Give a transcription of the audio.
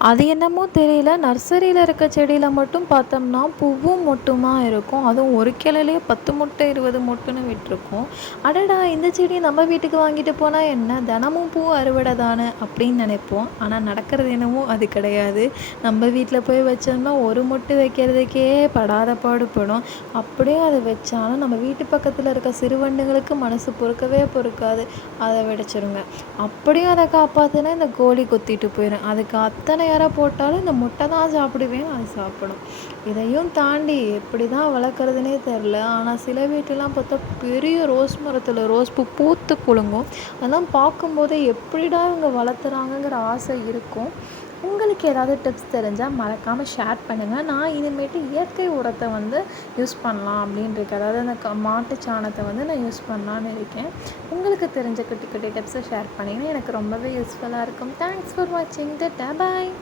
அது என்னமோ தெரியல. நர்சரியில இருக்க செடியில மட்டும் பார்த்தோம்னா, பூவும் மொட்டுமா இருக்கும். அதுவும் ஒரு கிளையிலேயே 10 மொட்டு, 20 மொட்டுன்னு விட்டுருக்கும். அடடா! இந்த செடி நம்ம வீட்டுக்கு வாங்கிட்டு போனா என்ன? தினமும் பூ அறுவடை தானே அப்படின்னு நினைப்போம். ஆனா நடக்கிறது என்னமோ அது கிடையாது. நம்ம வீட்ல போய் வச்சோம்னா, ஒரு மொட்டு வைக்கிறதுக்கே படாத பாடுபடும். அப்படியே அத வச்சாலும் நம்ம வீட்டு பக்கத்துல இருக்க சிறுவண்டுங்களுக்கு மனசு பொறுக்கவே பொறுக்காது. அத வெடிச்சிருங்க. அப்படியும் அத காப்பாத்துனா இந்த கோழி கொத்திட்டு போயிரும். அதுக்கு அத்தனை இரை போட்டாலும் இந்த முட்டை தான் சாப்பிடுவேன்னு அது சாப்பிடும். இதையும் தாண்டி எப்படி தான் வளர்க்குறதுனே தெரில. ஆனா சில வீட்லலாம் பார்த்தா பெரிய ரோஸ் மரத்துல ரோஸ் பூ பூத்து குலுங்கும். அதெல்லாம் பார்க்கும்போதே எப்படிடா இவங்க வளர்த்துறாங்கங்கிற ஆசை இருக்கும். உங்களுக்கு ஏதாவது டிப்ஸ் தெரிஞ்சா மறக்காம ஷேர் பண்ணுங்க. நான் இனிமேட்டு இயற்கை உரத்த யூஸ் பண்ணலாம் அப்படின்னு இருக்கேன். அதாவது அந்த மாட்டு சாணத்த நான் யூஸ் பண்ணலான்னு இருக்கேன். உங்களுக்கு தெரிஞ்ச குட்டி குட்டி டிப்ஸை ஷேர் பண்ணிங்கன்னா எனக்கு ரொம்பவே யூஸ்ஃபுல்லாக இருக்கும். தேங்க்ஸ் ஃபார் வாட்சிங். டாடா பாய்.